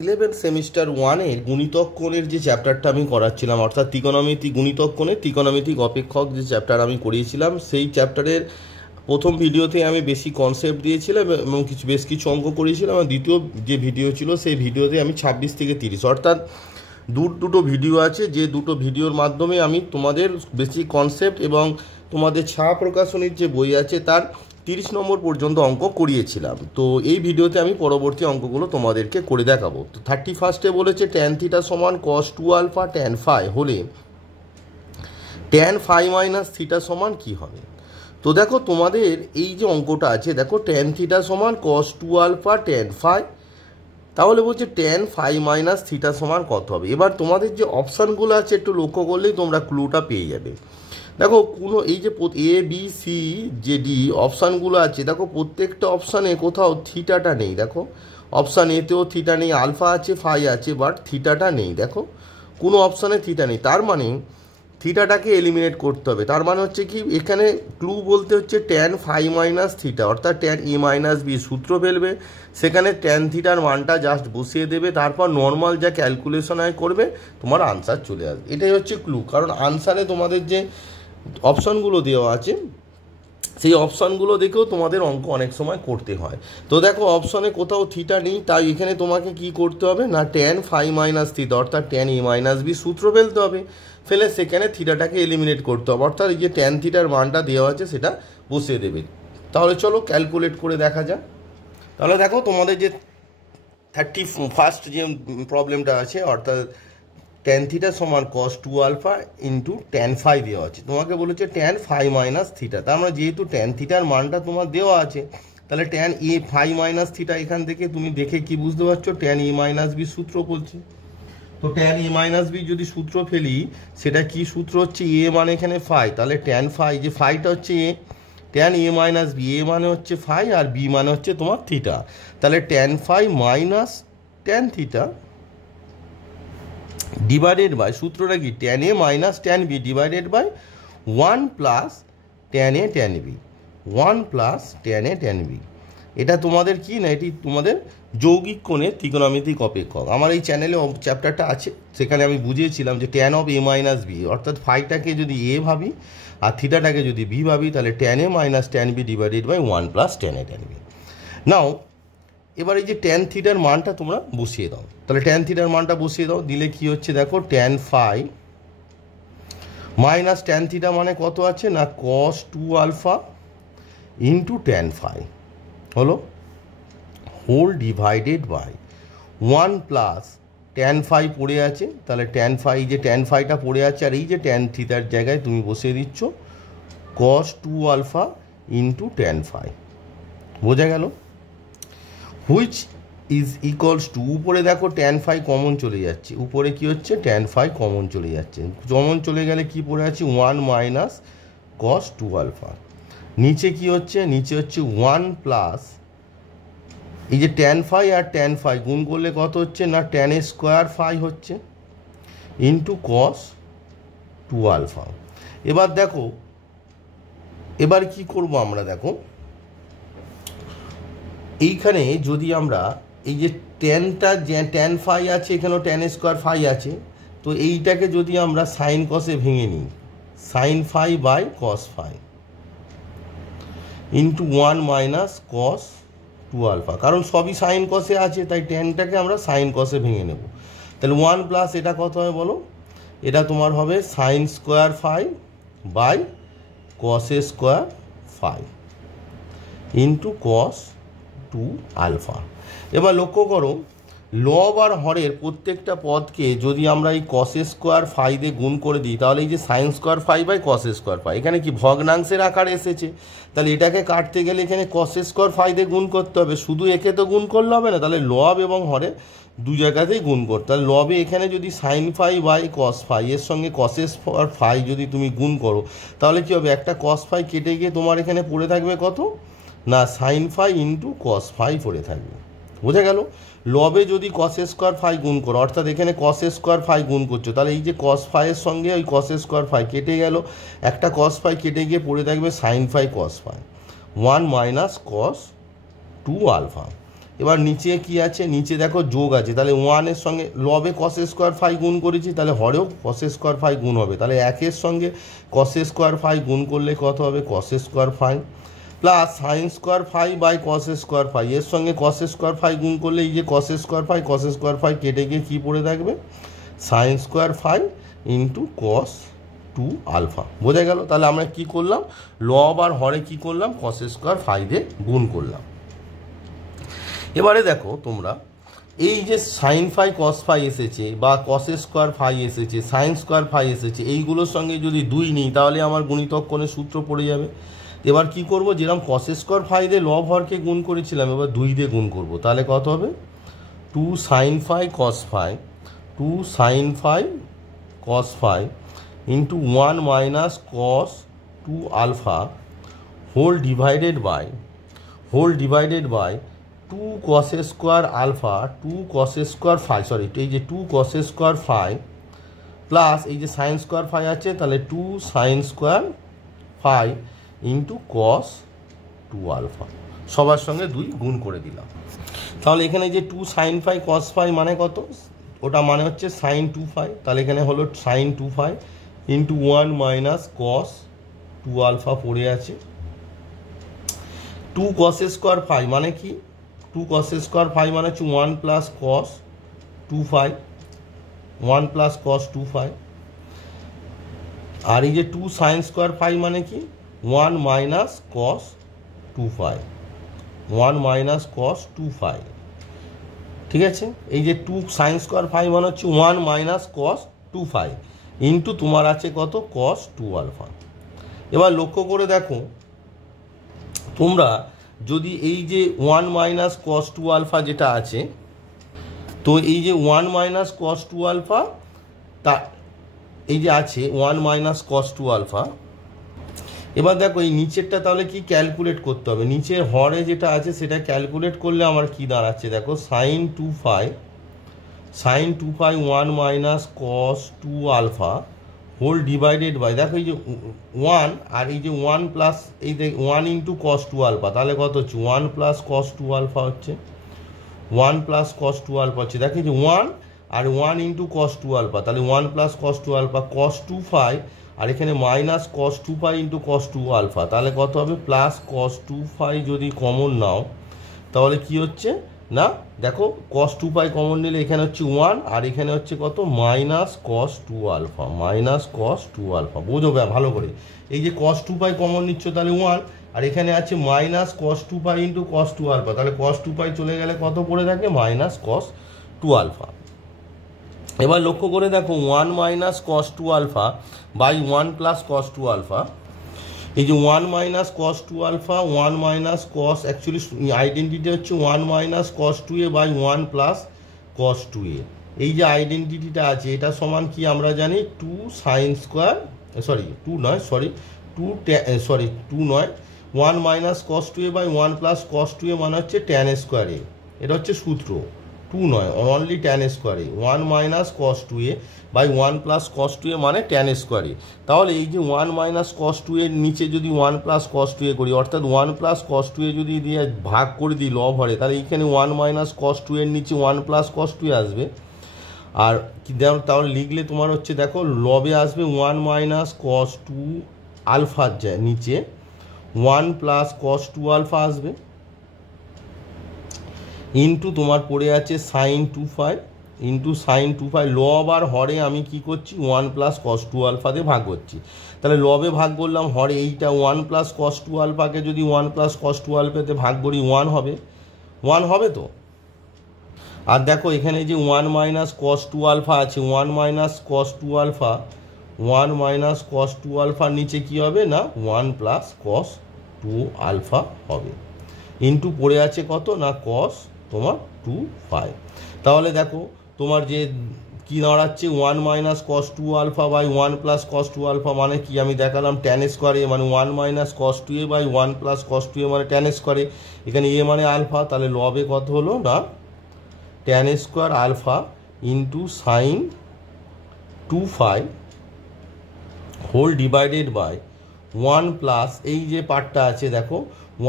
11 semester 1-এর গুণিতক কোণের যে চ্যাপ্টারটা আমি করাচ্ছিলাম, অর্থাৎ ত্রিকোণমিতি গুণিতক কোণের ত্রিকোণমিতিক অপেক্ষক যে চ্যাপ্টার আমি করিয়েছিলাম, সেই চ্যাপ্টারের প্রথম ভিডিওতে আমি বেশি কনসেপ্ট দিয়েছিলাম এবং বেশ কিছু অঙ্ক করিয়েছিলাম। আর দ্বিতীয় যে ভিডিও ছিল সেই ভিডিওতে আমি 26 থেকে 30 অর্থাৎ দুটো ভিডিও আছে, যে দুটো ভিডিওর মাধ্যমে আমি তোমাদের বেসিক কনসেপ্ট এবং তোমাদের ছায়া প্রকাশনীর যে বই আছে তার 30 নম্বর পর্যন্ত অঙ্ক করিয়েছিলাম। তো এই ভিডিওতে আমি পরবর্তী অঙ্কগুলো তোমাদেরকে করে দেখাবো। তো 31-এ বলেছে tan θ সমান cos 2α tan φ হলে tan φ মাইনাস থিটা সমান কী হবে। তো দেখো তোমাদের এই যে অঙ্কটা আছে, দেখো tan θ সমান cos 2α tan φ, তাহলে বলছে tan φ মাইনাস থিটা সমান কত হবে। এবার তোমাদের যে অপশানগুলো আছে একটু লক্ষ্য করলেই তোমরা ক্লুটা পেয়ে যাবে। দেখো কোনো এই যে এ বি সি যে ডি অপশানগুলো আছে, দেখো প্রত্যেকটা অপশানে কোথাও থিটাটা নেই। দেখো অপশান এতেও থিটা নেই, আলফা আছে ফাই আছে, বাট থিটাটা নেই। দেখো কোনো অপশানে থিটা নেই, তার মানে থিটাটাকে এলিমিনেট করতে হবে। তার মানে হচ্ছে কি, এখানে ক্লু বলতে হচ্ছে tan φ মাইনাস থিটা, অর্থাৎ tan a মাইনাস বি সূত্র ফেলবে, সেখানে tan থিটার মানটা জাস্ট বসিয়ে দেবে, তারপর নর্মাল যা ক্যালকুলেশন করবে তোমার আনসার চলে আসবে। এটাই হচ্ছে ক্লু, কারণ আনসারে তোমাদের যে অপশানগুলো দেওয়া আছে সেই অপশানগুলো দেখেও তোমাদের অঙ্ক অনেক সময় করতে হয়। তো দেখো অপশানে কোথাও থিটা নেই, তাই এখানে তোমাকে কি করতে হবে না, tan φ মাইনাস থিটা অর্থাৎ tan a মাইনাস বি সূত্র ফেলতে হবে, ফেলে সেখানে থিটাটাকে এলিমিনেট করতে হবে, অর্থাৎ এই যে tan থিটার মানটা দেওয়া আছে সেটা বসিয়ে দেবে। তাহলে চলো ক্যালকুলেট করে দেখা যাক। তাহলে দেখো তোমাদের যে 31st যে প্রবলেমটা আছে, অর্থাৎ tan θ সমান cos 2α ইন্টু tan φ দেওয়া আছে, তোমাকে বলেছে tan φ মাইনাস থিটা। তার মানে যেহেতু tan থিটার মানটা তোমার দেওয়া আছে, তাহলে tan a φ মাইনাস থিটা এখান থেকে তুমি দেখে কি বুঝতে পারছো, tan a মাইনাস বি সূত্র বলছে। তো tan a মাইনাস বি যদি সূত্র ফেলি, সেটা কি সূত্র হচ্ছে, a মানে এখানে ফাই, তাহলে tan φ যে ফাইটা হচ্ছে a, tan a minus b, a মানে হচ্ছে ফাই আর b মানে হচ্ছে তোমার থিটা, তাহলে tan φ minus tan theta divided by সূত্রটা কি, tan a minus tan b divided by 1 plus tan a tan b, 1 plus tan a tan b। এটা তোমাদের কি না, এটি তোমাদের যৌগিক কোণের ত্রিকোণমিতিক অপেক্ষক। আমার এই চ্যানেলে চ্যাপ্টারটা আছে, সেখানে আমি বুঝিয়েছিলাম যে tan of a minus b, অর্থাৎ ফাইটাকে যদি a ভাবি আর থিটাটাকে যদি b ভাবি, তাহলে tan a minus tan b divided by 1 plus tan a tan b। Now এবার এই যে tan থিটার মানটা তোমরা বসিয়ে দাও, তাহলে tan থিটার মানটা বসিয়ে দাও, দিলে কি হচ্ছে দেখো, tan φ মাইনাস tan থিটা মানে কত আছে না, cos 2α ইন্টু tan φ হলো whole divided by 1 plus tan φ পড়ে আছে, তাহলে tan φ যে tan φটা পড়ে আছে, আর এই যে tan থিটার জায়গায় তুমি বসিয়ে দিচ্ছ cos 2α ইন্টু tan φ। বোঝা গেল? হুইচ ইজ ইকুয়ালস টু, উপরে দেখো tan φ কমন চলে যাচ্ছে, উপরে কি হচ্ছে tan φ কমন চলে যাচ্ছে, কমন চলে গেলে কি পড়ে আছে 1 মাইনাস cos 2α, নিচে কি হচ্ছে, নিচে হচ্ছে 1 প্লাস এই যে tan φ আর tan φ গুণ করলে কত হচ্ছে না, tan স্কোয়ার φ হচ্ছে ইন্টু cos 2α। এবার দেখো এবার কি করব আমরা, দেখো এইখানে যদি আমরা এই যে tan φ আছে, এখানেও tan স্কোয়ার φ আছে, তো এইটাকে যদি আমরা সাইন কসে ভেঙে নিই, sine φ by cos φ into 1 minus cos 2α, কারণ সবই সাইন কসে আছে, তাই ট্যানটাকে আমরা সাইন কসে ভেঙে নেব। তাহলে 1 প্লাস এটা কত হবে বলো, এটা তোমার হবে sine square φ by cos square φ into cos 2α। এবার লক্ষ্য করো, লব আর হরের প্রত্যেকটা পদকে যদি আমরা এই cos স্কোয়ার φ দিয়ে গুণ করে দিই, তাহলে এই যে sine square φ by cos square φ এখানে কি ভগ্নাংশের আকারে এসেছে, তাহলে এটাকে কাটতে গেলে এখানে cos স্কোয়ার φ দিয়ে গুণ করতে হবে, শুধু একে তো গুণ করলে হবে না, তাহলে লব এবং হরে দু জায়গাতেই গুণ করতে, তাহলে লবে এখানে যদি সাইন φ বাই cos φ এর সঙ্গে cos স্কোয়ার φ যদি তুমি গুণ করো, তাহলে কি হবে, একটা cos φ কেটে গিয়ে তোমার এখানে পড়ে থাকবে কত না, সাইন φ ইন্টু cos φ পড়ে থাকবে। বোঝা গেল? লবে যদি cos স্কোয়ার φ গুণ করো, অর্থাৎ এখানে cos স্কোয়ার φ গুণ করছো, তাহলে এই যে cos φ এর সঙ্গে ওই cos স্কোয়ার φ কেটে গেল, একটা cos φ কেটে গিয়ে পড়ে থাকবে সাইন φ cos φ, 1 মাইনাস cos 2α। এবার নিচে কি আছে, নিচে দেখো যোগ আছে, তাহলে 1-এর সঙ্গে লবে কস স্কোয়ার ফাই গুণ করেছি, তাহলে হরেও কস স্কোয়ার ফাই গুণ হবে, তাহলে 1-এর সঙ্গে কস স্কোয়ার ফাই গুণ করলে কত হবে, cos square phi plus sine square phi by cos square phi, এর সঙ্গে কস স্কোয়ার ফাই গুণ করলে এই যে কস স্কোয়ার ফাই কেটে গিয়ে কী পড়ে থাকবে, sine square phi into cos 2 alpha. বোঝা গেল? তাহলে আমরা কি করলাম, লব আর হরে কি করলাম, কস স্কোয়ার ফাই দিয়ে গুণ করলাম। এবারে দেখো তোমরা এই যে সাইন ফাই কস ফাই এসেছে বা কস স্কোয়ার ফাই এসেছে, সাইন স্কোয়ার ফাই এসেছে, এইগুলোর সঙ্গে যদি 2 নিই তাহলে আমার গুণিতক কোণের সূত্র পড়ে যাবে। এবার কি করব, যেরকম কস স্কোয়ার ফাই দিয়ে লব হরকে গুণ করেছিলাম, এবার 2 দিয়ে গুণ করব, তাহলে কত হবে, 2 sine phi cos phi, 2 sine phi cos phi into 1 minus cos 2 alpha whole divided by 2 cos square alpha, 2 cos square phi, sorry এই যে 2 কস স্কোয়ার ফাই প্লাস এই যে সাইন স্কোয়ার ফাই আছে, তাহলে 2 sine square phi into cos 2 alpha, সবার সঙ্গে 2 গুণ করে দিলাম। তাহলে এখানে যে 2 সাইন ফাই কস ফাই মানে কত, ওটা মানে হচ্ছে সাইন 2 ফাই, তাহলে এখানে হলো sine 2 phi into 1 minus cos 2 alpha পড়ে আছে। 2 কস স্কোয়ার ফাই মানে কি, 2 কস স্কোয়ার ফাই মানে হচ্ছে 1 plus cos 2 phi, 1 plus cos 2 phi, আর এই যে 2 সাইন স্কোয়ার ফাই মানে কি, 1 minus cos 2 phi, 1 minus cos 2 phi, ঠিক আছে। এই যে 2 সাইন স্কোয়ার ফাই মানে হচ্ছে 1 মাইনাস কস 2 ফাই ইন্টু তোমার আছে কত, কস 2 আলফা। এবার লক্ষ্য করে দেখো তোমরা, যদি এই যে 1 মাইনাস কস 2 আলফা যেটা আছে, তো এই যে 1 মাইনাস কস 2 আলফা তা এই যে আছে 1 মাইনাস কস 2 আলফা, এবার দেখো এই নিচেরটা তাহলে কি ক্যালকুলেট করতে হবে, নিচের হরে যেটা আছে সেটা ক্যালকুলেট করলে আমার কি দাঁড়াচ্ছে, দেখো sine 2 phi 1 minus cos 2 alpha whole divided by, দেখো এই যে 1 আর এই যে 1 প্লাস এই 1 ইন্টু কস 2 আলফা, তাহলে কত হচ্ছে 1 প্লাস কস 2 আলফা হচ্ছে, 1 প্লাস কস 2 আলফা হচ্ছে, দেখো এই যে 1 আর 1 ইন্টু কস 2 আলফা, তাহলে 1 plus cos 2 alpha cos 2 phi, আর এখানে minus cos 2 phi into cos 2 alpha, তাহলে কত হবে প্লাস কস 2 ফাই। যদি কমন নাও তাহলে কি হচ্ছে না, দেখো কস 2 ফাই কমন নিলে এখানে হচ্ছে 1 আর এখানে হচ্ছে কত, minus cos 2 alpha, minus cos 2 alpha. বোঝো ভালো করে, এই যে কস 2 ফাই কমন নিচ্ছ তাহলে 1 আর এখানে আছে minus cos 2 phi into cos 2 alpha, তাহলে কস 2 ফাই চলে গেলে কত পড়ে থাকে, মাইনাস কস 2 আলফা। এবার লক্ষ্য করে দেখো 1 minus cos 2 alpha by 1 plus cos 2 alpha, এই যে 1 minus cos 2 alpha, 1 minus cos, actually identity হচ্ছে 1 minus cos 2a by 1 plus cos 2a, এই যে আইডেন্টিটিটা আছে এটা সমান কি আমরা জানি 2 সাইন স্কোয়ার, সরি 2 নয়, সরি 2 নয়, 1 minus cos 2a by 1 plus cos 2a মানে হচ্ছে ট্যান স্কোয়ারে, এটা হচ্ছে সূত্র, 2 নয় অনলি ট্যান স্কোয়ারে, 1 minus cos 2a by 1 plus cos 2a মানে ট্যান স্কোয়ারে। তাহলে এই যে 1 মাইনাস কস 2 এর নিচে যদি 1 প্লাস কস 2a করি, অর্থাৎ 1 প্লাস কস 2a যদি দিয়ে ভাগ করে দিই লব হরে, তাহলে এইখানে 1 মাইনাস কস 2 এর নিচে 1 প্লাস কস 2a আসবে, আর কি তাহলে লিখলে তোমার হচ্ছে দেখো লবে আসবে 1 মাইনাস কস 2 আলফার নিচে 1 প্লাস কস 2 আলফা আসবে ইন্টু তোমার পড়ে আছে sine 2 phi into sine 2 phi, লব আর হরে আমি কি করছি 1 প্লাস কস 2 আলফা দিয়ে ভাগ করছি, তাহলে লবে ভাগ করলাম হরে, এইটা 1 প্লাস কস 2 আলফাকে যদি 1 প্লাস কস 2 আলফাতে ভাগ করি 1 হবে তো। আর দেখো এখানে যে 1 মাইনাস কস 2 আলফা আছে, 1 minus cos 2 alpha, 1 minus cos 2 আলফার নিচে কি হবে না 1 প্লাস কস 2 আলফা হবে ইন্টু পড়ে আছে কত না কস তোমার 2 ফাই। তাহলে দেখো তোমার যে কি দাঁড়াচ্ছে 1 minus cos 2 alpha by 1 plus cos 2 alpha মানে কি আমি দেখালাম ট্যান স্কোয়ারে, মানে 1 minus cos 2a by 1 plus cos 2a মানে ট্যান স্কোয়ারে, এখানে এ মানে আলফা, তাহলে লবে কত হলো না tan square alpha into sine 2 phi whole divided by 1 plus এই যে পার্টটা আছে দেখো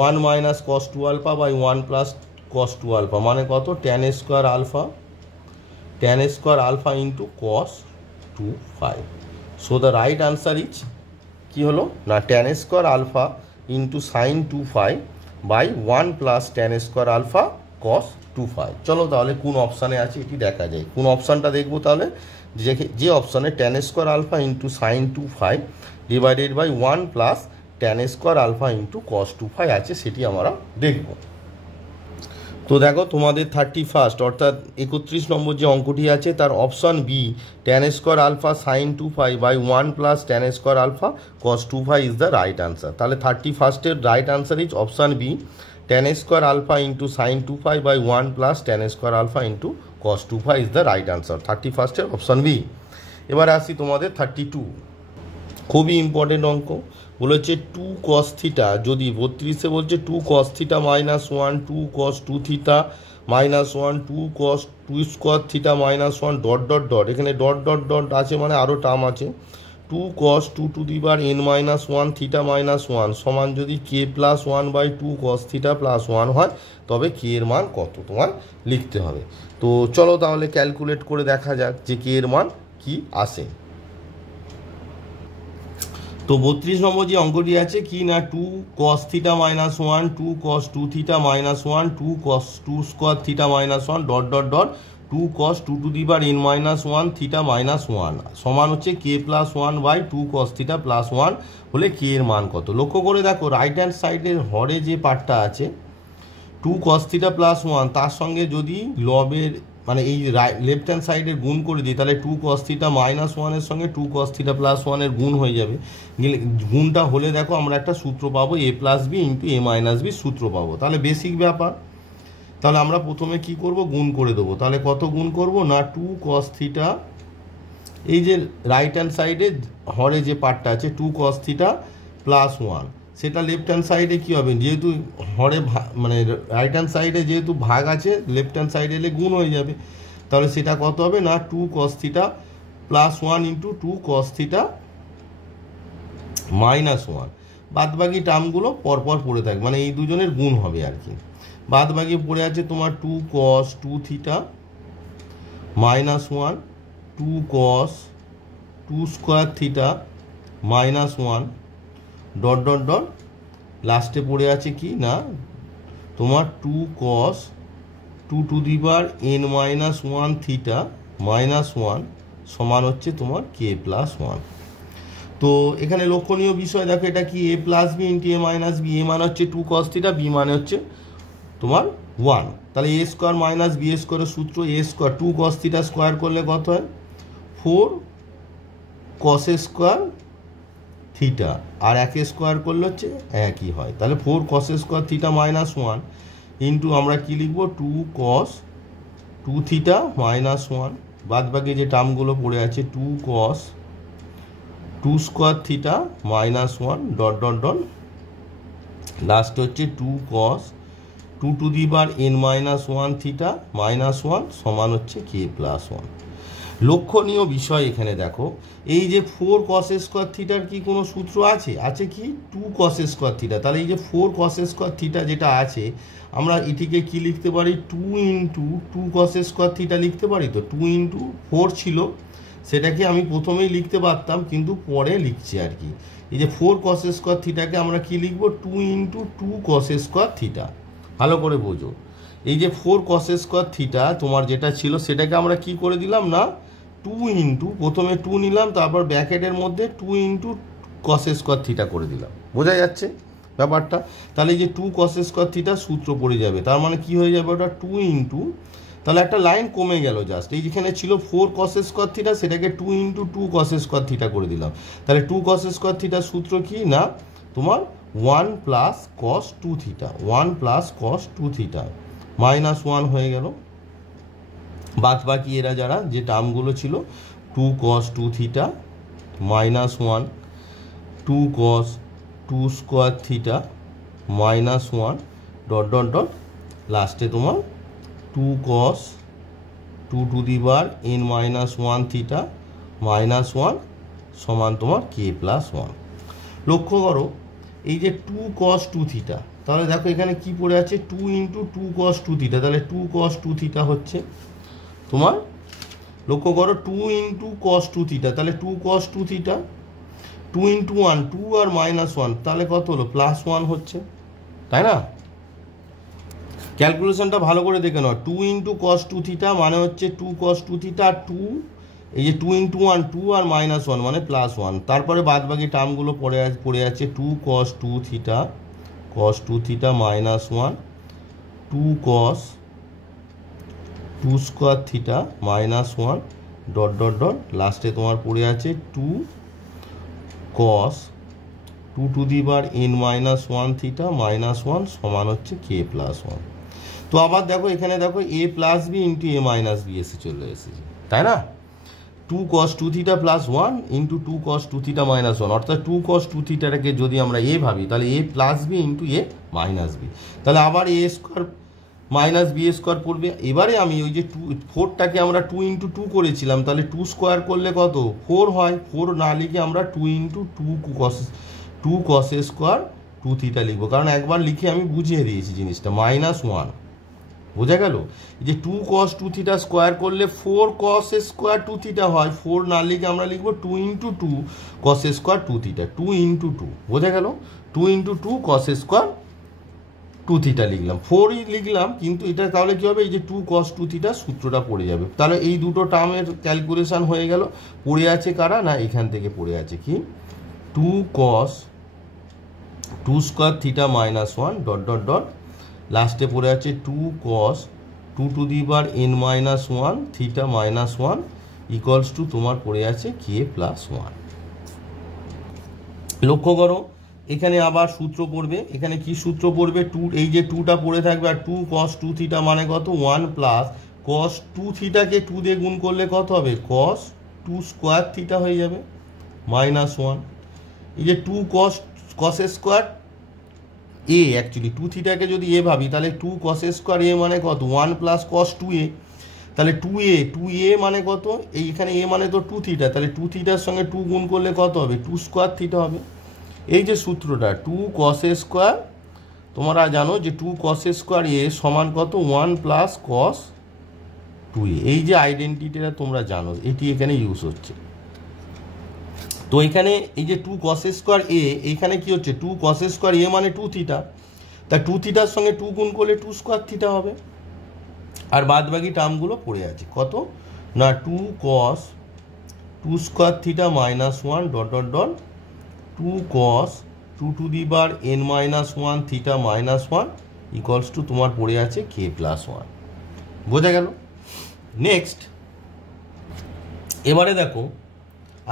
1 minus cos 2 alpha by 1 plus cos 2 alpha, মানে কত tan square alpha into cos 2 phi। So the right answer is কি হলো না tan square alpha into sin 2 phi by 1 plus tan square alpha cos 2 phi। চলো তাহলে কোন অপশানে আছে এটি দেখা যায়। কোন অপশানটা দেখবো তাহলে, যে অপশানে tan square alpha into sin 2 phi divided by 1 plus tan square alpha into cos 2 phi আছে, সেটি আমরা দেখব। তো দেখো তোমাদের 31 অর্থাৎ 31 নম্বর যে অঙ্কটি আছে তার option b tan square alpha sin 2 phi by 1 plus tan square alpha cos 2 phi is the right answer. তাহলে 31 right answer is option b tan square alpha into sin 2 phi by 1 plus tan square alpha into cos 2 phi is the right answer. 31 option b. এবার আসি তোমাদের 32, খুবই important অঙ্ক। বলেছে 2 cos theta, যদি 32-এ বলছে 2 cos theta minus 1 2 cos 2 theta minus 1 2 cos 2 square theta minus 1 dot dot dot, এখানে dot dot dot আছে মানে আরও টার্ম আছে, 2 cos 2 to the power n minus 1 theta minus 1 সমান যদি k plus 1 by 2 cos theta plus 1 হয় তবে k এর মান কত তোমার লিখতে হবে। তো চলো তাহলে ক্যালকুলেট করে দেখা যাক যে k এর মান কি আসে। তো 32 নম্বর যে অঙ্কটি আছে কি না 2 cos theta minus 1 2 cos 2 theta minus 1 2 cos 2 square theta minus 1 dot dot dot 2 cos 2 to the power n minus 1 theta minus 1 সমান হচ্ছে k plus 1 by 2 cos theta plus 1 হলে k এর মান কত। লক্ষ্য করে দেখো রাইট হ্যান্ড সাইডের হরে যে পার্টটা আছে 2 cos থিটা প্লাস 1 তার সঙ্গে যদি লবের মানে এই লেফট হ্যান্ড সাইডের গুণ করে দিই তাহলে 2 cos থিটা মাইনাস 1-এর সঙ্গে 2 cos থিটা প্লাস 1-এর গুণ হয়ে যাবে। গুণটা হলে দেখো আমরা একটা সূত্র পাবো a plus b into a minus b সূত্র পাবো। তাহলে বেসিক ব্যাপার, তাহলে আমরা প্রথমে কি করব গুণ করে দেবো। তাহলে কত গুণ করব না 2 cos থিটা, এই যে রাইট হ্যান্ড সাইডে হরে যে পার্টটা আছে 2 cos থিটা প্লাস 1 সেটা লেফট হ্যান্ড সাইডে কী হবে, যেহেতু হরে মানে রাইট হ্যান্ড সাইডে যেহেতু ভাগ আছে লেফট হ্যান্ড সাইডে এলে গুণ হয়ে যাবে। তাহলে সেটা কত হবে না 2 cos theta plus 1 into 2 cos theta minus 1। বাদবাকি টার্মগুলো পরপর পড়ে থাকবে, মানে এই দুজনের গুণ হবে আর কি। বাদবাকি পড়ে আছে তোমার 2 cos 2 theta minus 1 2 cos 2 square theta minus 1 dot dot dot লাস্টে পড়ে আছে কি না তোমার 2 cos 2 to the power n minus 1 theta minus 1 সমান হচ্ছে তোমার k প্লাস 1। তো এখানে লক্ষণীয় বিষয় দেখো এটা কি a plus b into a minus b, a মানে হচ্ছে 2 cos থিটা, বি মানে হচ্ছে তোমার 1। তাহলে a স্কোয়ার মাইনাস বি স্কোয়ারের সূত্র a square 2 cos theta square করলে কত হয় 4 cos স্কোয়ার থিটা, আর 1 স্কোয়ার করলে হচ্ছে একই হয়। তাহলে 4 cos square theta minus 1 into আমরা কি লিখবো 2 cos 2 থিটা মাইনাস 1, বাদ বাকি যে টার্মগুলো পড়ে আছে 2 cos 2 square theta minus 1 dot dot dot last হচ্ছে 2 cos 2 to the power n minus 1 theta minus 1 সমান হচ্ছে k প্লাস 1। লক্ষণীয় বিষয় এখানে দেখো এই যে 4 cos স্কোয়ার থিটার কি কোনো সূত্র আছে, আছে কি 2 cos স্কোয়ার থিটা। তাহলে এই যে 4 cos স্কোয়ার থিটা যেটা আছে আমরা এটিকে কি লিখতে পারি 2 ইন্টু 2 cos স্কোয়ার থিটা লিখতে পারি। তো 2 ইন্টু 4 ছিল সেটাকে আমি প্রথমেই লিখতে পারতাম কিন্তু পরে লিখছি আর কি। এই যে 4 cos স্কোয়ার থিটাকে আমরা কি লিখবো 2 ইন্টু 2 cos স্কোয়ার থিটা। ভালো করে বোঝো এই যে 4 cos স্কোয়ার থিটা তোমার যেটা ছিল সেটাকে আমরা কি করে দিলাম না 2 ইন্টু প্রথমে 2 নিলাম তারপর ব্র্যাকেটের মধ্যে 2 ইন্টু cos স্কোয়ার থিটা করে দিলাম। বোঝা যাচ্ছে ব্যাপারটা? তাহলে এই যে 2 cos স্কোয়ার থিটা সূত্র পড়ে যাবে, তার মানে কি হয়ে যাবে ওটা 2 ইন্টু, তাহলে একটা লাইন কমে গেল জাস্ট, এই যেখানে ছিল 4 cos স্কোয়ার থিটা সেটাকে 2 ইন্টু 2 cos স্কোয়ার থিটা করে দিলাম। তাহলে 2 cos স্কোয়ার থিটার সূত্র কি না তোমার 1 plus cos 2 theta, 1 plus cos 2 theta minus 1 হয়ে গেল। বাদ বাকি এরা যারা যে টার্মগুলো ছিল 2 cos 2 theta minus 1 2 cos 2 square theta minus 1 dot dot dot লাস্টে তোমার 2 cos 2 to the power n minus 1 theta minus 1 সমান তোমার k প্লাস 1। লক্ষ্য করো এই যে 2 cos 2 থিটা, তাহলে দেখো এখানে কি পড়ে আছে 2 ইন্টু 2 cos 2 থিটা, তাহলে 2 cos 2 থিটা হচ্ছে তোমার, লক্ষ্য করো 2 ইন্টু cos 2 থিটা, তাহলে 2 cos 2 থিটা, 2 ইন্টু 1 2 আর -1, তাহলে কত হলো +1 হচ্ছে, তাই না? ক্যালকুলেশনটা ভালো করে দেখে নাও, 2 ইন্টু cos 2 থিটা মানে হচ্ছে 2 cos 2 থিটা আর 2, এই যে 2 ইন্টু 1 2 আর -1 মানে +1, তারপরে বাদ বাকি টার্মগুলো পড়ে আছে 2 cos 2 theta cos 2 theta -1, 2 cos 2 square theta -1 dot dot dot, লাস্টে তোমার পড়ে আছে 2 cos 2 to the power n-1 theta -1 সমান হচ্ছে k + 1। তো আবার দেখো এখানে দেখো a plus b into a minus b চলে এসেছে, তাই না? 2 cos 2 theta plus 1 into 2 cos 2 theta -1, অর্থাৎ 2 cos 2 থিটাটাকে যদি আমরা a ভাবি তাহলে a plus b into a minus b, তাহলে আবার a square minus b square পড়বে। এবারে আমি ওই যে 4টাকে আমরা 2 ইন্টু 2 করেছিলাম, তাহলে 2 স্কোয়ার করলে কত 4 হয়, 4 না লিখে আমরা 2 ইন্টু 2 cos স্কোয়ার 2 থিটা লিখবো, কারণ একবার লিখে আমি বুঝিয়ে দিয়েছি জিনিসটা -1, বোঝা গেল? যে 2 cos 2 থিটা স্কোয়ার করলে 4 cos স্কোয়ার 2 থিটা হয়, 4 না লিখে আমরা লিখবো 2 into 2 cos square 2 theta, 2 into 2, বোঝা গেল? 2 ইন্টু 2 cos স্কোয়ার 2 থিটা লিখলাম, 4ই লিখলাম, কিন্তু এটা তাহলে কি হবে, এই যে 2 cos 2 থিটা সূত্রটা পড়ে যাবে। তাহলে এই দুটো টার্মের ক্যালকুলেশন হয়ে গেল। পড়ে আছে কারা, না এখান থেকে পড়ে আছে কি 2 cos 2 square theta -1 dot dot dot, লাস্টে পড়ে আছে 2 cos 2 to the power n-1 theta -1 equals to তোমার পড়ে আছে k + 1। লক্ষ্য করো এখানে আবার সূত্র পড়বে, এখানে কি সূত্র পড়বে 2, এই যে 2টা পড়ে থাকবে, আর 2 cos 2 থিটা মানে কত 1 প্লাস cos 2 থিটাকে 2 দিয়ে গুণ করলে কত হবে cos 2 স্কোয়ার থিটা হয়ে যাবে -1, এই যে 2 cos স্কোয়ার a, অ্যাকচুয়ালি 2 থিটাকে যদি a ভাবি তাহলে 2 cos স্কোয়ার a মানে কত 1 প্লাস cos 2a, তাহলে 2a মানে কত, এইখানে a মানে তো 2 থিটা, তাহলে 2 থিটার সঙ্গে 2 গুণ করলে কত হবে 2 স্কোয়ার থিটা হবে। এই যে সূত্রটা 2 cos স্কোয়ার, তোমরা জানো যে 2 cos স্কোয়ার a সমান কত 1 প্লাস cos 2a, এই যে আইডেন্টিটিটা তোমরা জানো, এটি এখানে ইউজ হচ্ছে। তো এখানে এই যে 2 cos স্কোয়ার a, এইখানে কি হচ্ছে 2 cos স্কোয়ার a মানে 2 থিটা, তা 2 থিটার সঙ্গে 2 গুণ করলে 2 স্কোয়ার থিটা হবে, আর বাদ বাকি টার্মগুলো পড়ে আছে কত না 2 cos 2 square theta -1 dot dot dot, 2 cos 2 to the power n-1 theta -1 equals to তোমার পড়ে আছে k + 1, বোঝা গেল? নেক্সট এবারে দেখো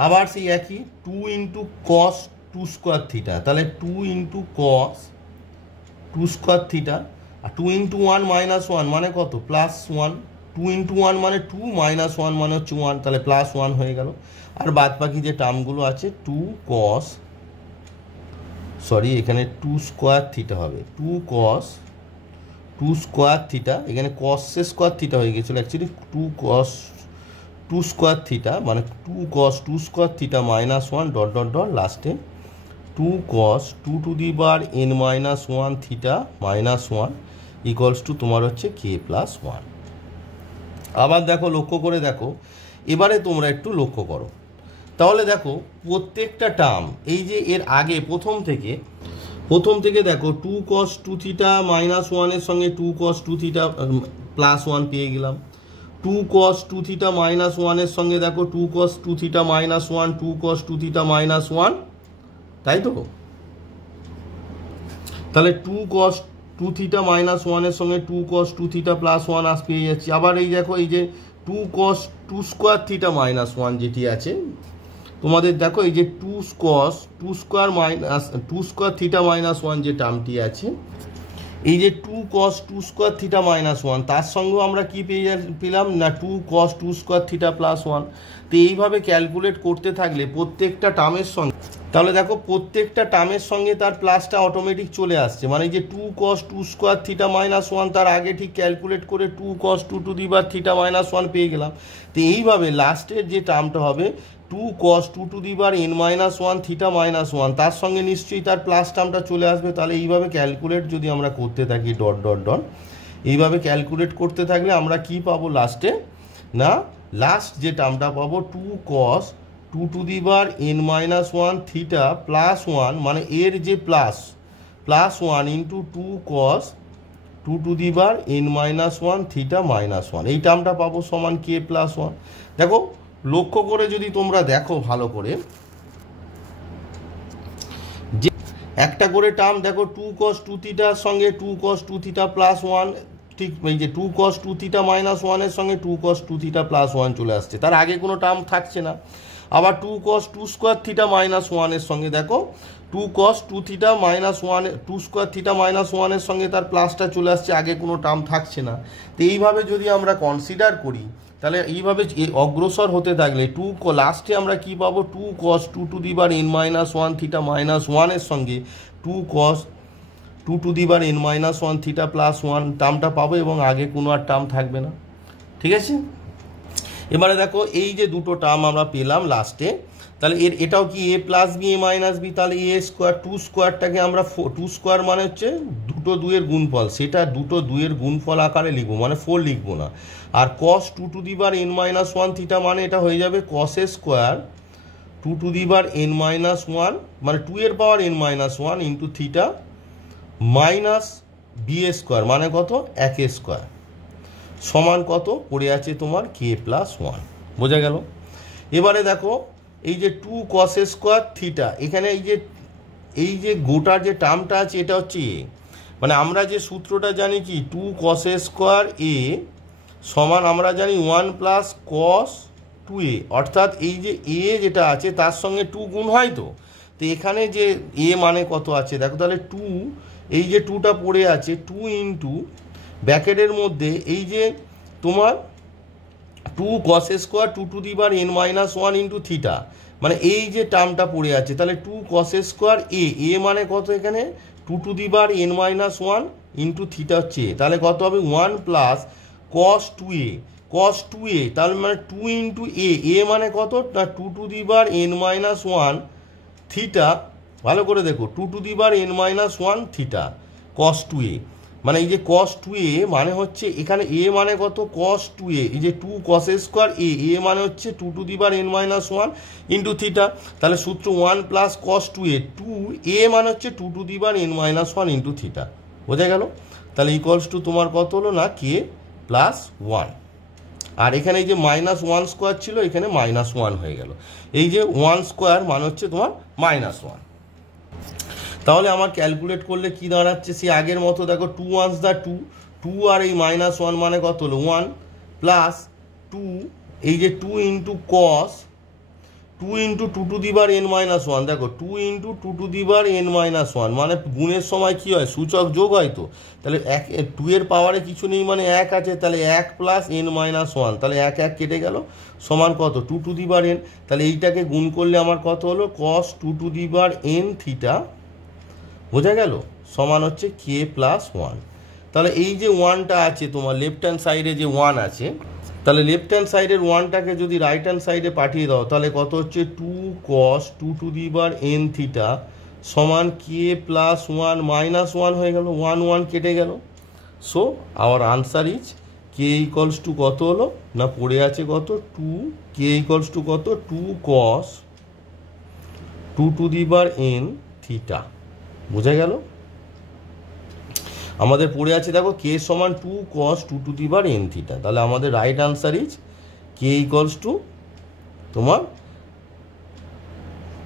আবার সেই একই 2 ইন্টু cos 2 স্কোয়ার থিটা, তাহলে 2 ইন্টু cos 2 স্কোয়ার থিটা, আর 2 ইন্টু 1 -1 মানে কত +1, 2 ইন্টু 1 মানে 2 -1 মানে হচ্ছে 1, তাহলে +1 হয়ে গেল। আর বাদ বাকি যে টার্মগুলো আছে 2 cos, সরি এখানে 2 স্কোয়ার থিটা হবে, 2 cos 2 স্কোয়ার থিটা, এখানে cos স্কোয়ার থিটা হয়ে গেছিলো অ্যাকচুয়ালি, 2 cos 2 স্কোয়ার থিটা মানে 2 cos 2 square theta -1 dot dot dot, লাস্টে 2 cos 2 to the power n-1 theta -1 equals to তোমার হচ্ছে k + 1। আবার দেখো লক্ষ্য করে দেখো, এবারে তোমরা একটু লক্ষ্য করো, তাহলে দেখো প্রত্যেকটা টার্ম এই যে এর আগে প্রথম থেকে দেখো 2 cos 2 থিটা -1 এর সঙ্গে 2 cos 2 থিটা +1 পেয়ে গেলাম, 2 cos 2 থিটা -1 এর সঙ্গে দেখো 2 cos 2 থিটা -1 2 cos 2 থিটা -1, তাই তো? তাহলে 2 cos 2 থিটা -1 এর সঙ্গে 2 cos 2 থিটা +1 পেয়ে যাচ্ছি। আবার এই দেখো এই যে 2 cos 2 স্কোয়ার থিটা -1 যেটি আছে তোমাদের, দেখো এই যে 2 cos 2 স্কোয়ার থিটা -1 যে টার্মটি আছে, এই যে 2 cos 2 স্কোয়ার থিটা -1, তার সঙ্গেও আমরা কি পেলাম না 2 cos 2 স্কোয়ার থিটা +1। তো এইভাবে ক্যালকুলেট করতে থাকলে প্রত্যেকটা টার্মের সঙ্গে, তাহলে দেখো প্রত্যেকটা টার্মের সঙ্গে তার প্লাসটা অটোমেটিক চলে আসছে, মানে যে 2 cos 2 স্কোয়ার থিটা -1 তার আগে ঠিক ক্যালকুলেট করে 2 cos 2 to the power theta -1 পেয়ে গেলাম। তো এইভাবে লাস্টের যে টার্মটা হবে two cos two to the power n minus one theta minus one, তার সঙ্গে নিশ্চয়ই তার প্লাস টার্মটা চলে আসবে। তাহলে এইভাবে ক্যালকুলেট যদি আমরা করতে থাকি ডট ডট ডট, এইভাবে ক্যালকুলেট করতে থাকলে আমরা কি পাবো লাস্টে, না লাস্ট যে টার্মটা পাবো two cos two to the power n minus one theta plus one, মানে এর যে plus one into two cos two to the power n minus one theta minus one, এই টার্মটা পাবো সমান কে প্লাস ওয়ান। দেখো লক্ষ্য করে যদি তোমরা দেখো ভালো করে, যে একটা করে টার্ম দেখো টু কস টু থিটার সঙ্গে two cos two theta plus one, ঠিক এই যে two cos two theta minus ওয়ানের সঙ্গে two cos two theta plus one চলে আসছে, তার আগে কোনো টার্ম থাকছে না। আবার two cos two square theta minus ওয়ানের সঙ্গে দেখো two cos two theta minus one, two square theta minus ওয়ানের সঙ্গে তার প্লাসটা চলে আসছে, আগে কোনো টার্ম থাকছে না। তো এইভাবে যদি আমরা কনসিডার করি, তাহলে এইভাবে অগ্রসর হতে থাকলে টু লাস্টে আমরা কি পাবো, two cos two to the power n minus one theta minus ওয়ানের সঙ্গে two cos two to the power n minus one theta plus one টার্মটা পাবো, এবং আগে কোনো আর টার্ম থাকবে না। ঠিক আছে, এবারে দেখো এই যে দুটো টার্ম আমরা পেলাম লাস্টে, তাহলে এটাও কি এ plus B A minus b, তাহলে এ স্কোয়ার টু স্কোয়ারটাকে আমরা টু স্কোয়ার মানে হচ্ছে দুটো দুইয়ের গুণফল, সেটা দুটো দুইয়ের গুণফল আকারে লিখবো, মানে ফোর লিখবো না। আর cos two to the power n minus one theta মানে এটা হয়ে যাবে cos A square two to the power n minus one, মানে টু এর power n minus one into theta minus B A square, মানে কত এক এ স্কোয়ার, সমান কত পড়ে আছে তোমার কে প্লাস ওয়ান। বোঝা গেল? এবারে দেখো এই যে two cos A square theta, এখানে এই যে গোটার যে টার্মটা আছে এটা হচ্ছে এ, মানে আমরা যে সূত্রটা জানি কি টু কস এ স্কোয়ার এ সমান আমরা জানি ওয়ান প্লাস কস টু এ, অর্থাৎ এই যে এ যেটা আছে তার সঙ্গে টু গুণ হয়। তো এখানে যে এ মানে কত আছে দেখো, তাহলে টু, এই যে টুটা পড়ে আছে টু ইন্টু ব্র্যাকেটের মধ্যে এই যে তোমার two cos square two to the power n minus one into theta, মানে এই যে টার্মটা পড়ে আছে, তাহলে টু কস স্কোয়ার এ মানে কত এখানে two to the power n minus one into theta হচ্ছে, তাহলে কত হবে one plus cos two A, তাহলে মানে টু ইন্টু এ মানে কত না two to the power n minus one theta, ভালো করে দেখো two to the power n minus one theta cos two A, মানে এই যে কস টু এ মানে হচ্ছে এখানে এ মানে কত কস টু এ, এই যে টু কস স্কোয়ার এ মানে হচ্ছে two to the power n minus one into theta, তাহলে সূত্র one plus cos two A মানে হচ্ছে two to the power n minus one into theta. বোঝা গেল? তাহলে ইকুয়ালস টু তোমার কত হলো না কে প্লাস ওয়ান, আর এখানে এই যে মাইনাস ওয়ান স্কোয়ার ছিল এখানে মাইনাস ওয়ান হয়ে গেল, এই যে ওয়ান স্কোয়ার মানে হচ্ছে তোমার মাইনাস ওয়ান। তাহলে আমার ক্যালকুলেট করলে কি দাঁড়াচ্ছে, সে আগের মতো দেখো টু ওয়ান্স দা টু আর এই মাইনাস ওয়ান মানে কত হলো ওয়ান প্লাস টু, এই যে two into cos two into two to the power n minus one, দেখো two into two to the power n minus one, মানে গুণের সময় কী হয় সূচক যোগ হয়। তো তাহলে এক টু এর পাওয়ারে কিছু নেই মানে এক আছে, তাহলে এক প্লাস এন মাইনাস ওয়ান, তাহলে এক এক কেটে গেল সমান কত two to the power n, তাহলে এইটাকে গুণ করলে আমার কত হলো cos two to the power n theta, বোঝা গেল, সমান হচ্ছে কে প্লাস ওয়ান। তাহলে এই যে ওয়ানটা আছে তোমার লেফট হ্যান্ড সাইডে যে ওয়ান আছে, তাহলে লেফট হ্যান্ড সাইডের ওয়ানটাকে যদি রাইট হ্যান্ড সাইডে পাঠিয়ে দাও তাহলে কত হচ্ছে two cos two to the power n theta সমান K plus one minus one হয়ে গেল, ওয়ান ওয়ান কেটে গেল। So our answer is K equals to কত হলো না পড়ে আছে কত টু, কে ইকুয়ালস টু কত two cos two to the power n theta. বোঝা গেল? আমাদের পড়ে আছে দেখো কে সমান two cos two to the power n theta, তাহলে আমাদের right answer is K equals to তোমার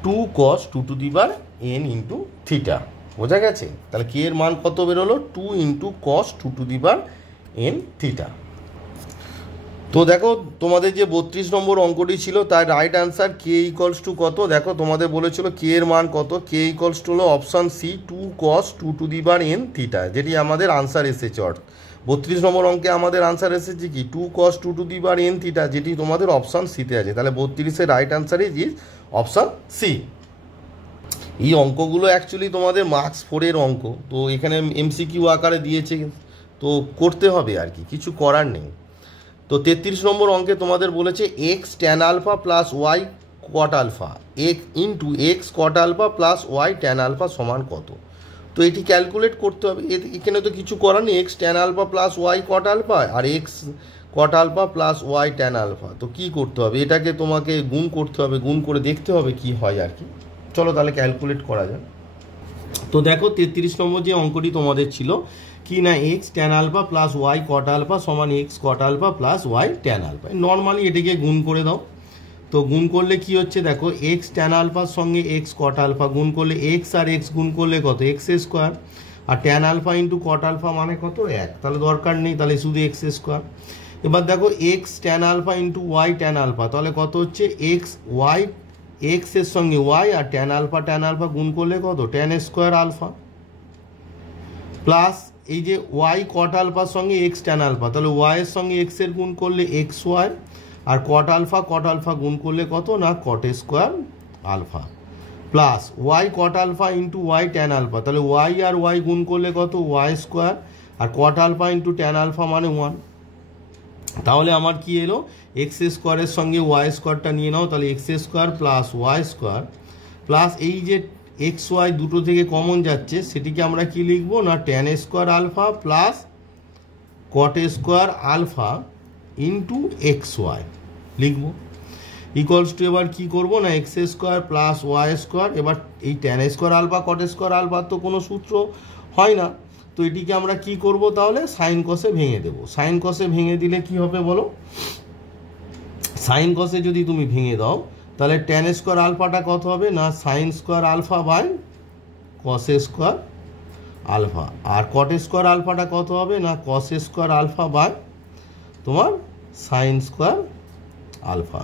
two cos two to the power n into theta. বোঝা গেছে? তাহলে কে এর মান কত বেরোলো two into cos two to the power n theta. তো দেখো তোমাদের যে 32 নম্বর অঙ্কটি ছিল তার right answer K equals to কত, দেখো তোমাদের বলেছিল কে এর মান কত, কে ইকুয়ালস টু হলো option C two cos two to the power n theta, যেটি আমাদের আনসার এসেছে। 32 নম্বর অঙ্কে আমাদের আনসার এসেছে কি two cos two to the power n theta, যেটি তোমাদের অপশান সিতে আছে। তাহলে 32-এর right answer is option C. এই অঙ্কগুলো অ্যাকচুয়ালি তোমাদের মার্কস 4-এর অঙ্ক, তো এখানে এমসিকিউ আকারে দিয়েছে, তো করতে হবে আর কি, কিছু করার নেই। তো 33 নম্বর অঙ্কে তোমাদের বলেছে x tan alpha plus y cot alpha into x cot alpha plus y tan alpha সমান কত। তো এটি ক্যালকুলেট করতে হবে। এখানে তো কিছু করার নেই, x tan alpha plus y cot alpha আর x cot alpha plus y tan alpha. তো কী করতে হবে, এটাকে তোমাকে গুণ করতে হবে, গুণ করে দেখতে হবে কি হয় আর কি। চলো তাহলে ক্যালকুলেট করা যাক। তো দেখো 33 নম্বর যে অঙ্কটি তোমাদের ছিল কি না, x tan alpha plus y cot alpha সমান x cot alpha plus y tan alpha. Normally এটাকে গুণ করে দাও। তো গুণ করলে কি হচ্ছে দেখো, এক্স ট্যান আলফার সঙ্গে এক্স কট আলফা গুণ করলে এক্স আর এক্স গুণ করলে কত, এক্স স্কোয়ার, আর tan alpha into cot alpha মানে কত, 1। তাহলে দরকার নেই, তাহলে শুধু এক্স স্কোয়ার। এবার দেখো x tan alpha into y tan alpha, তাহলে কত হচ্ছে এক্স ওয়াই, এক্স এর সঙ্গে ওয়াই আর ট্যান আলফা গুণ করলে কত, ট্যান স্কোয়ার আলফা, প্লাস এই যে ওয়াই কট আলফার সঙ্গে এক্স ট্যান আলফা, তাহলে ওয়াই এর সঙ্গে এক্স এর গুণ করলে এক্স ওয়াই, আর কট আলফা গুণ করলে কত না cot square alpha, plus y cot alpha into y tan alpha, তাহলে ওয়াই আর ওয়াই গুণ করলে কত, ওয়াই স্কোয়ার, আর cot alpha into tan alpha মানে 1। তাহলে আমার কি এলো, এক্স স্কোয়ারের সঙ্গে ওয়াই স্কোয়ারটা নিয়ে নাও, তাহলে x square plus y square plus এই যে এক্স ওয়াই দুটো থেকে কমন যাচ্ছে সেটিকে আমরা কি লিখবো না, tan square alpha plus cot square alpha into x y লিখবো, ইকুয়ালস টু এবার কি করবো না, x square plus y square. এবার এই tan square alpha cot square আলফার তো কোনো সূত্র হয় না, তো এটিকে আমরা কি করব, তাহলে সাইন কসে ভেঙে দেবো। সাইন কসে ভেঙে দিলে কি হবে বলো, সাইন কসে যদি তুমি ভেঙে দাও তাহলে ট্যান স্কোয়ার আলফাটা কত হবে না, sine square alpha by cos square alpha, আর কট স্কোয়ার আলফাটা কত হবে না, কস স্কোয়ার আলফা বাই তোমার sine square alpha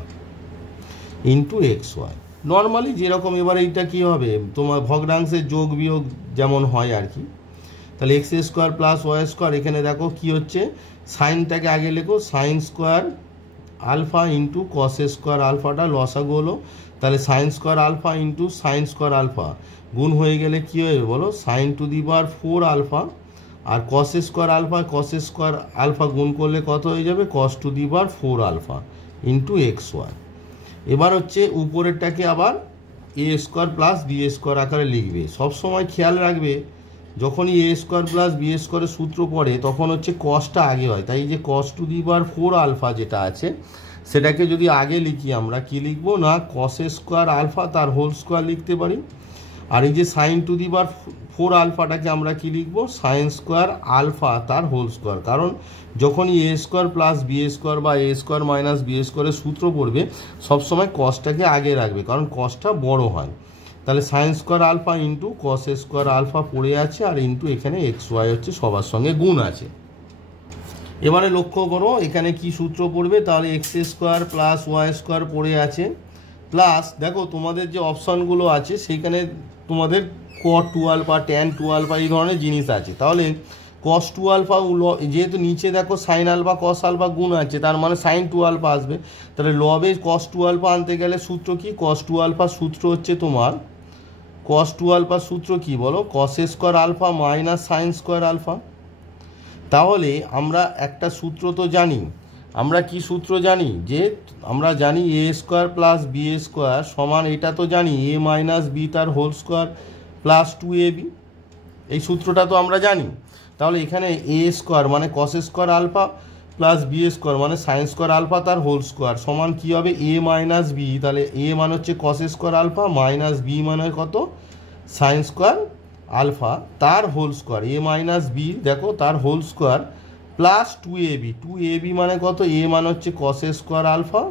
into x y. Normally যেরকম এবার এইটা কী হবে, তোমার ভগ্নাংশের যোগ বিয়োগ যেমন হয় আর কি। তাহলে x square plus y square, এখানে দেখো কি হচ্ছে, সাইনটাকে আগে লেখো, sine square alpha into cos square আলফাটা লসাগু হলো, তাহলে sine square alpha into sine square alpha গুণ হয়ে গেলে কী হবে বলো, sine to the power 4 alpha, আর কস স্কোয়ার আলফা গুণ করলে কত হয়ে যাবে, cos to the power 4 alpha into x y. এবার হচ্ছে উপরেরটাকে আবার A square plus B square আকারে লিখবে। সবসময় খেয়াল রাখবে যখনই এ স্কোয়ার প্লাস বি স্কোয়ারের সূত্র পড়ে তখন হচ্ছে কসটা আগে হয়, তাই যে কস টু দি পাওয়ার 4 আলফা যেটা আছে সেটাকে যদি আগে লিখি আমরা কি লিখবো না, কস স্কোয়ার আলফা তার হোল স্কোয়ার লিখতে পারি, আর এই যে সাইন টু দি পাওয়ার 4 আলফাটাকে আমরা কি লিখবো, সাইন স্কোয়ার আলফা তার হোল স্কোয়ার। কারণ যখনই এ স্কোয়ার প্লাস বি স্কোয়ার বা এ স্কোয়ার মাইনাস বি স্কোয়ারের সূত্র পড়বে সবসময় কসটাকে আগে রাখবে, কারণ কসটা বড় হয়। তাহলে sine square alpha into cos square alpha পড়ে আছে, আর ইন্টু এখানে এক্স ওয়াই হচ্ছে সবার সঙ্গে গুণ আছে। এবারে লক্ষ্য করো এখানে কি সূত্র পড়বে, তাহলে x square plus y square পড়ে আছে, প্লাস দেখো তোমাদের যে অপশানগুলো আছে সেইখানে তোমাদের কট 2 আলফা ট্যান 2 আলফা এই ধরনের জিনিস আছে। তাহলে কস 2 আলফা যেহেতু নিচে দেখো সাইন আলফা কস আলফা গুণ আছে, তার মানে সাইন 2 আলফা আসবে। তাহলে লবে কস 2 আলফা আনতে গেলে সূত্র কি, কস 2 আলফার সূত্র হচ্ছে তোমার, কস 2 আলফার সূত্র কি বলো, cos square alpha minus sine square alpha. তাহলে আমরা একটা সূত্র তো জানি, আমরা কি সূত্র জানি, যে আমরা জানি এ স্কোয়ার প্লাস বি স্কোয়ার সমান, এটা তো জানি এ মাইনাস বি তার হোল স্কোয়ার প্লাস 2ab, এই সূত্রটা তো আমরা জানি। তাহলে এখানে এ স্কোয়ার মানে cos square alpha plus B square মানে সাইন স্কোয়ার আলফা তার হোল স্কোয়ার সমান কী হবে, এ মাইনাস বি, তাহলে এ মানে হচ্ছে cos square alpha minus B মানে কত, সাইন স্কোয়ার আলফা তার whole square, A minus B দেখো তার হোল স্কোয়ার প্লাস 2ab মানে কত, এ মানে হচ্ছে কস স্কোয়ার আলফা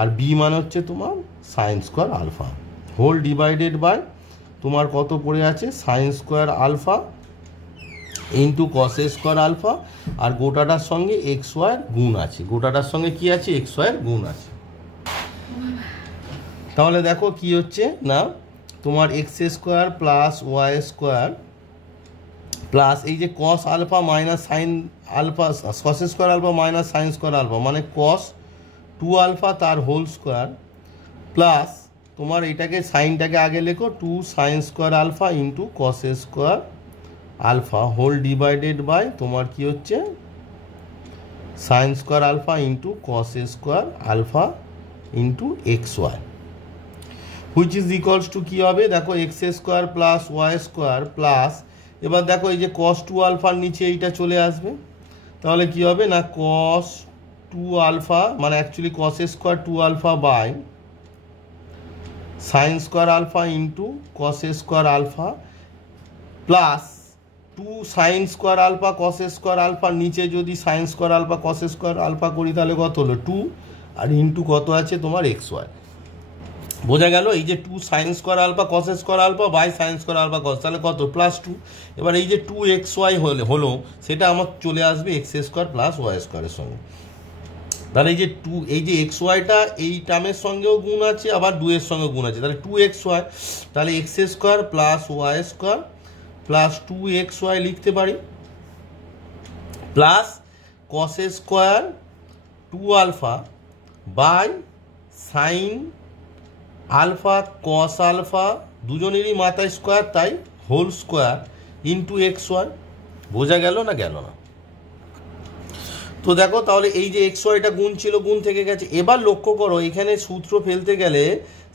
আর বি মানে হচ্ছে তোমার sine square alpha, whole divided by তোমার কত পড়ে আছে, sine square alpha into cos square alpha, আর গোটাটার সঙ্গে এক্স ওয়াই গুণ আছে, গোটাটার সঙ্গে কি আছে, এক্স ওয়াই গুণ আছে। তাহলে দেখো কি হচ্ছে না, তোমার x square plus y square plus এই যে cos alpha minus sine alpha, cos square alpha minus sine square alpha মানে কস 2 আলফা তার হোল স্কোয়ার, প্লাস তোমার এটাকে সাইনটাকে আগে লেখো 2 sine square alpha into cos square alpha whole divided by তোমার কি হচ্ছে sine square alpha into cos square alpha into x y. Which is equals to কী হবে দেখো x square plus y square plus, এবার দেখো এই যে কস টু আলফার নিচে এইটা চলে আসবে, তাহলে কী হবে না কস টু আলফা মানে actually cos square two alpha by sine square alpha into cos square alpha plus two sine square alpha cos square আলফার নিচে যদি sine square alpha cos square alpha করি তাহলে কত হলো 2 আর ইন্টু কত আছে তোমার এক্স ওয়াই। বোঝা গেল? এই যে 2 sine square alpha cos square alpha by sine square alpha cos, তাহলে কত প্লাস 2। এবার এই যে 2 এক্স ওয়াই হলো সেটা আমার চলে আসবে এক্স স্কোয়ার প্লাস ওয়াই স্কোয়ারের সঙ্গে। তাহলে এই যে এই যে এক্স ওয়াইটা এই টার্মের সঙ্গেও গুণ আছে আবার 2 এর সঙ্গে গুণ আছে, তাহলে 2 এক্স ওয়াই, তাহলে x square plus y square plus 2 x y লিখতে পারি plus cos square 2 alpha by sine alpha cos alpha দুজনেরই মাথায় স্কোয়ার তাই whole square into x y. বোঝা গেল না গেল না? তো দেখো তাহলে এই যে এক্স ওয়াইটা গুণ ছিল গুণ থেকে গেছে। এবার লক্ষ্য করো এখানে সূত্র ফেলতে গেলে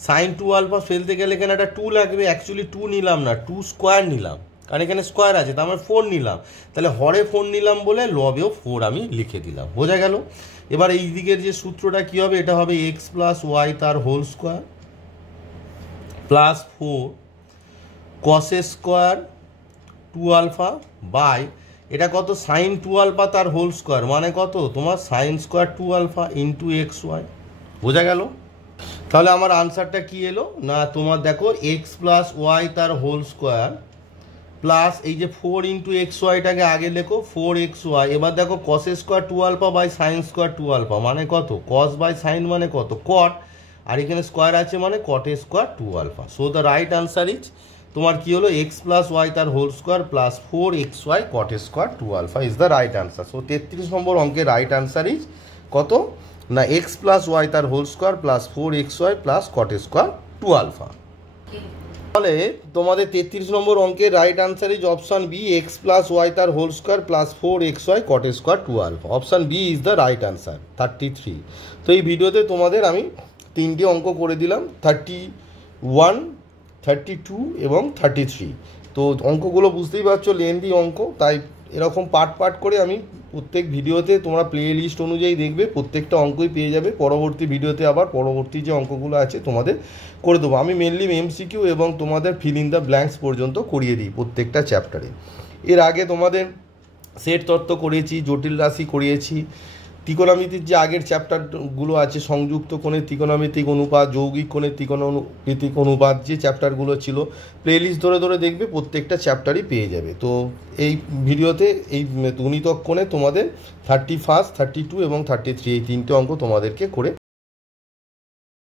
সাইন 2 আলফা ফেলতে গেলে এখানে একটা 2 লাগবে, অ্যাকচুয়ালি 2 নিলাম না 2 স্কোয়ার নিলাম, কারণ এখানে স্কোয়ার আছে তার মানে 4 নিলাম, তাহলে হরে 4 নিলাম বলে লবেও 4 আমি লিখে দিলাম। বোঝা গেল? এবার এই দিকের যে সূত্রটা কী হবে, এটা হবে এক্স প্লাস ওয়াই তার whole square plus 4 cos square 2 alpha by এটা কত সাইন 2 আলফা তার হোল স্কোয়ার মানে কত তোমার sine square 2 alpha into x y. বোঝা গেল? তাহলে আমার আনসারটা কি এলো না তোমার দেখো এক্স প্লাস ওয়াই তার হোল স্কোয়ার প্লাস এই যে 4 ইন্টু এক্স ওয়াইটাকে আগে লেখো 4 এক্স ওয়াই। এবার দেখো cos square 2 alpha by sine square 2 alpha মানে কত কস বাই সাইন মানে কত কট, আর এখানে স্কোয়ার আছে মানে cot square 2 alpha. So the right answer is তোমার কি হলো এক্স প্লাস ওয়াই তার whole square plus 4 x y cot square 2 alpha is the right answer. So 33 নম্বর অঙ্কের রাইট আনসার ইজ কত না এক্স প্লাস ওয়াই তার whole square plus 4 x y plus cot square 2 alpha. তাহলে তোমাদের 33 নম্বর অঙ্কের right answer is option B x plus y তার whole square plus 4 x y cot square 2 alpha. Option B is the right answer 33। তো এই ভিডিওতে তোমাদের আমি 3টে অঙ্ক করে দিলাম 31, 32 এবং 33। তো অঙ্কগুলো বুঝতেই পারছো লেন্দি অঙ্ক, তাই এরকম পার্ট করে আমি প্রত্যেক ভিডিওতে তোমরা প্লে লিস্ট অনুযায়ী দেখবে প্রত্যেকটা অঙ্কই পেয়ে যাবে। পরবর্তী ভিডিওতে আবার পরবর্তী যে অঙ্কগুলো আছে তোমাদের করে দেবো। আমি মেনলি এমসিকিউ এবং তোমাদের ফিল ইন দ্য ব্ল্যাঙ্কস পর্যন্ত করিয়ে দিই প্রত্যেকটা চ্যাপ্টারে। এর আগে তোমাদের সেট তত্ত্ব করিয়েছি, জটিল রাশি করিয়েছি, ত্রিকোণমিতির যে আগের চ্যাপ্টারগুলো আছে সংযুক্ত কোণের ত্রিকোণমিতিক অনুপাত, যৌগিক কোণের ত্রিকোণমিতিক অনুপাত যে চ্যাপ্টারগুলো ছিল প্লেলিস্ট ধরে দেখবে প্রত্যেকটা চ্যাপ্টারই পেয়ে যাবে। তো এই ভিডিওতে এই গুণিতক কোণে তোমাদের 31, 32 এবং 33 এই 3টে অঙ্ক তোমাদেরকে করে